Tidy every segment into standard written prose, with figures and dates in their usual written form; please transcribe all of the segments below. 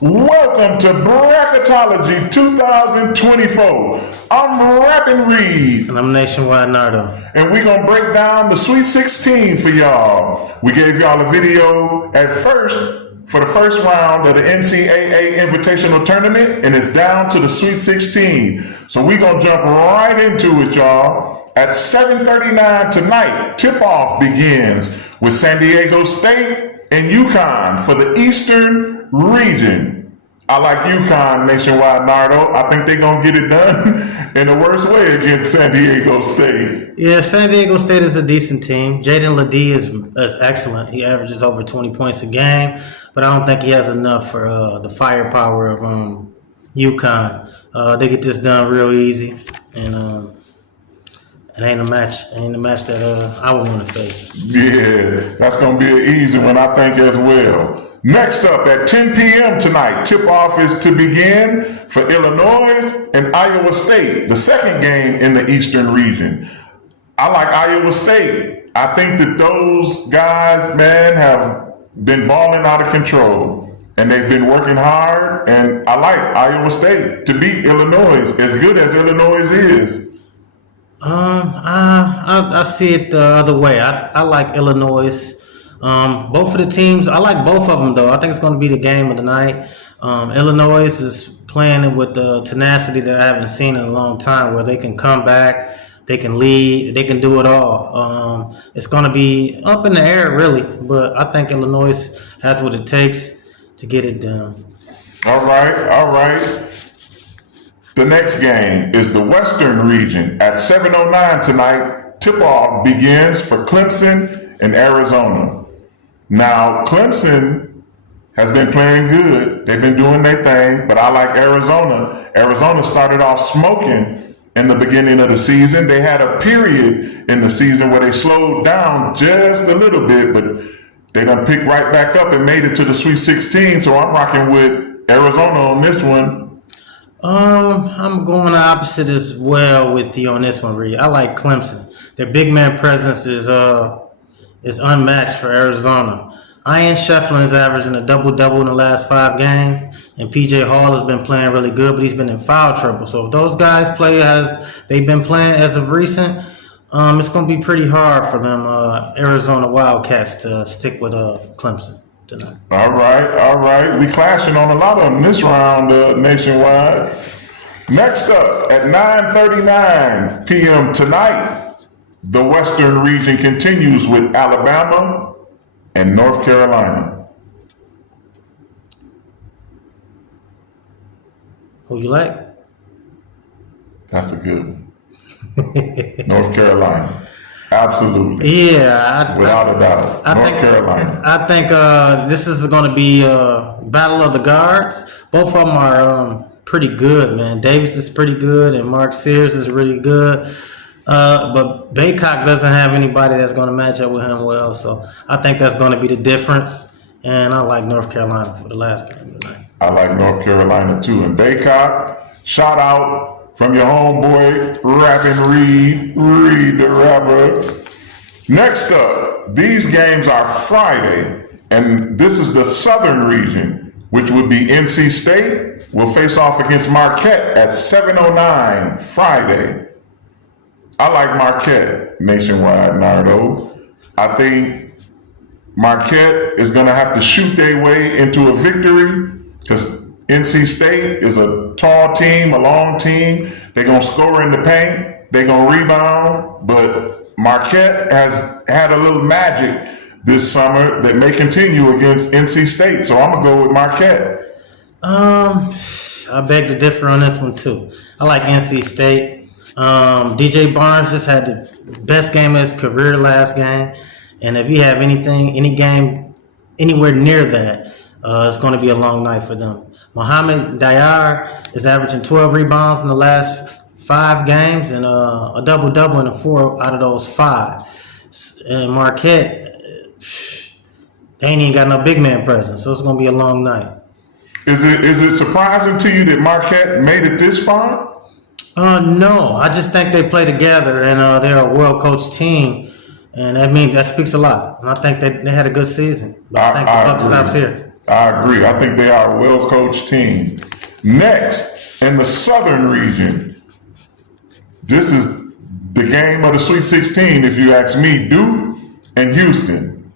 Welcome to Bracketology 2024. I'm Rappin' Reed. And I'm Nationwide Nardo. And we're going to break down the Sweet 16 for y'all. We gave y'all a video at first for the first round of the NCAA Invitational Tournament, and it's down to the Sweet 16. So we're going to jump right into it, y'all. At 7:39 tonight, tip-off begins with San Diego State and UConn for the Eastern region. I like UConn, Nationwide Nardo. I think they're going to get it done in the worst way against San Diego State. Yeah, San Diego State is a decent team. Jaden Ledee is excellent. He averages over 20 points a game, but I don't think he has enough for the firepower of UConn. They get this done real easy, and it ain't a match that I would want to face. Yeah, that's going to be an easy one, I think, as well. Next up at 10 p.m. tonight, tip-off is to begin for Illinois and Iowa State, the second game in the Eastern region. I like Iowa State. I think that those guys, man, have been balling out of control, and they've been working hard, and I like Iowa State to beat Illinois, as good as Illinois is. I see it the other way. I like Illinois. Both of the teams, I like both of them though. I think it's going to be the game of the night. Illinois is playing it with the tenacity that I haven't seen in a long time, where they can come back, they can lead, they can do it all. It's going to be up in the air really, but I think Illinois has what it takes to get it done. All right. The next game is the Western region at 7:09 tonight. Tip-off begins for Clemson and Arizona. Now, Clemson has been playing good. They've been doing their thing, but I like Arizona. Arizona started off smoking in the beginning of the season. They had a period in the season where they slowed down just a little bit, but they done picked right back up and made it to the Sweet 16. So I'm rocking with Arizona on this one. I'm going the opposite as well with you on this one, Reed. I like Clemson. Their big man presence is unmatched for Arizona. Ian Shefflin is averaging a double-double in the last 5 games, and P.J. Hall has been playing really good, but he's been in foul trouble. So if those guys play as they've been playing as of recent, it's going to be pretty hard for them Arizona Wildcats to stick with Clemson tonight. All right. We clashing on a lot of them this round, Nationwide. Next up, at 9:39 p.m. tonight, the Western region continues with Alabama and North Carolina. Who you like? That's a good one. North Carolina. Absolutely. Yeah. Without a doubt. North Carolina. I think this is going to be a battle of the guards. Both of them are pretty good, man. Davis is pretty good, and Mark Sears is really good. But Baycock doesn't have anybody that's going to match up with him well, so I think that's going to be the difference. And I like North Carolina for the last game tonight. I like North Carolina too. And Baycock, shout out from your homeboy, Rappin' Reed the rapper. Next up, these games are Friday, and this is the Southern region, which would be NC State will face off against Marquette at 7:09 Friday. I like Marquette, Nationwide Nardo. I think Marquette is going to have to shoot their way into a victory because NC State is a tall team, a long team. They're going to score in the paint. They're going to rebound. But Marquette has had a little magic this summer that may continue against NC State. So I'm going to go with Marquette. I beg to differ on this one, too. I like NC State. DJ Barnes just had the best game of his career last game. And if you have any game anywhere near that, it's going to be a long night for them. Mohamed Dayar is averaging 12 rebounds in the last 5 games and a double-double in 4 out of those 5. And Marquette, they ain't even got no big man presence, so it's going to be a long night. Is it surprising to you that Marquette made it this far? No, I just think they play together and they're a well-coached team. And that speaks a lot. And I think they had a good season. But I think the buck stops here. I agree. I think they are a well-coached team. Next, in the Southern region, this is the game of the Sweet 16, if you ask me, Duke and Houston.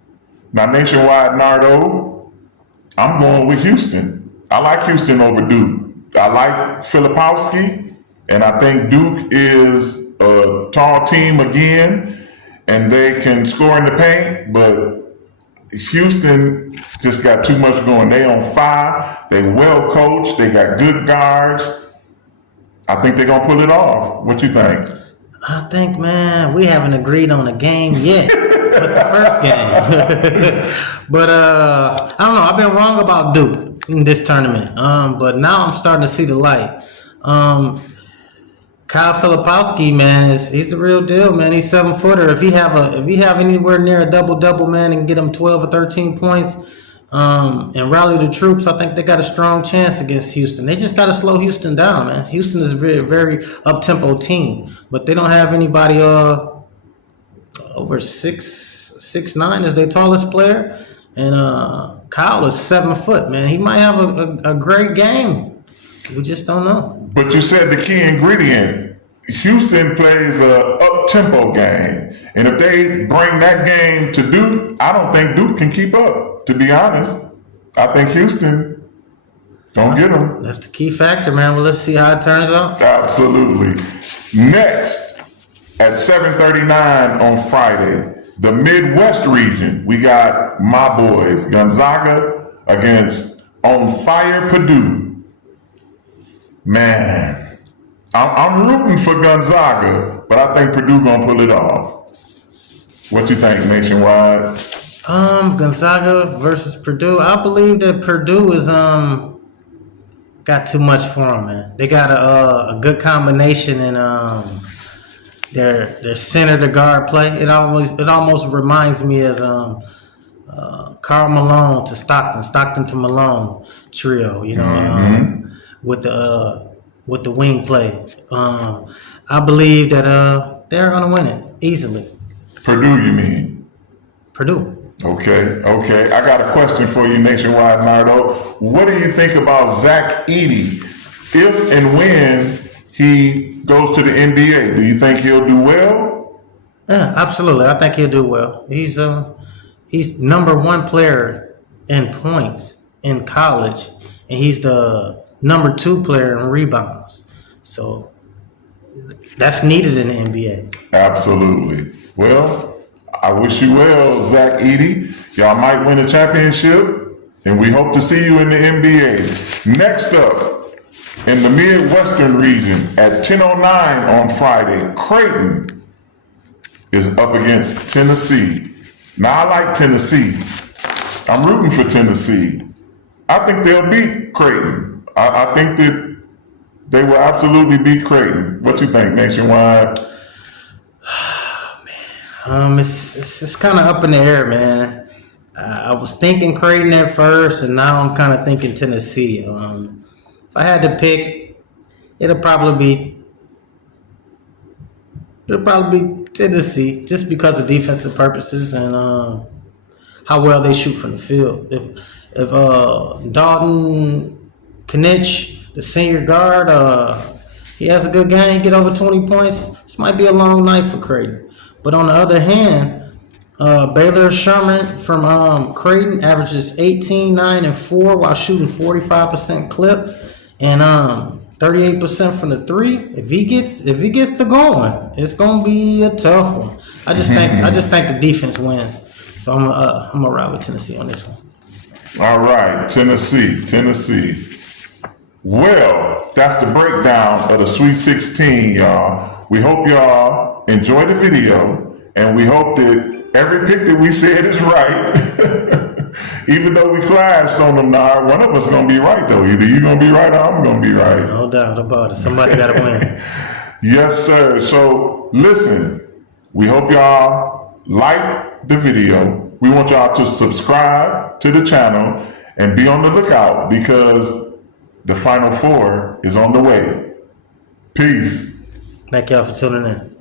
Now, nationwide, Nardo, I'm going with Houston. I like Houston over Duke. I like Filipowski, and I think Duke is a tall team again, and they can score in the paint, but Houston just got too much going. They on fire. They well coached. They got good guards. I think they're gonna pull it off. What you think? I think, man, we haven't agreed on a game yet, but the first game. But I don't know. I've been wrong about Duke in this tournament. But now I'm starting to see the light. Kyle Filipowski, man, he's the real deal, man. He's 7-footer. If he have anywhere near a double, man, and get him 12 or 13 points, and rally the troops, I think they got a strong chance against Houston. They just got to slow Houston down, man. Houston is a very, very up-tempo team, but they don't have anybody over 6'9" is their tallest player, and Kyle is 7 foot, man. He might have a great game. We just don't know. But you said the key ingredient, Houston plays a up-tempo game. And if they bring that game to Duke, I don't think Duke can keep up, to be honest. I think Houston gonna get them. That's the key factor, man. Well, let's see how it turns out. Absolutely. Next, at 7:39 on Friday, the Midwest region, we got my boys, Gonzaga against On Fire Purdue. Man, I'm rooting for Gonzaga, but I think Purdue gonna pull it off. What you think, Nationwide? Gonzaga versus Purdue. I believe that Purdue is got too much for them, man. They got a good combination in their center to guard play. It almost reminds me as Karl Malone to Stockton to Malone trio. You know. With the wing play. I believe that they're going to win it easily. Purdue, you mean? Purdue. Okay. I got a question for you, Nationwide, Nardo. What do you think about Zach Edey? If and when he goes to the NBA, do you think he'll do well? Yeah, absolutely. I think he'll do well. He's number one player in points in college, and he's the number 2 player in rebounds. So that's needed in the NBA. Absolutely. Well, I wish you well, Zach Edey. Y'all might win a championship, and we hope to see you in the NBA. Next up, in the Midwestern region, at 10:09 on Friday, Creighton is up against Tennessee. Now, I like Tennessee. I'm rooting for Tennessee. I think they'll beat Creighton. I think that they will absolutely beat Creighton. What you think, Nationwide? It's kind of up in the air, man. I was thinking Creighton at first, and now I'm kind of thinking Tennessee. If I had to pick, it'll probably be Tennessee, just because of defensive purposes and how well they shoot from the field. If Dalton Knitch, the senior guard, he has a good game, get over 20 points. This might be a long night for Creighton. But on the other hand, Baylor Sherman from Creighton averages 18, 9, and 4 while shooting 45% clip and 38% from the 3. If he gets to going, it's gonna be a tough one. I just think the defense wins. So I'm gonna ride with Tennessee on this one. All right, Tennessee. Well, that's the breakdown of the Sweet 16, y'all. We hope y'all enjoyed the video, and we hope that every pick that we said is right. Even though we clashed on them now, one of us gonna be right though. Either you gonna be right or I'm gonna be right. No doubt about it. Somebody gotta win. Yes, sir. So listen, we hope y'all like the video. We want y'all to subscribe to the channel and be on the lookout because the Final Four is on the way. Peace. Thank y'all for tuning in.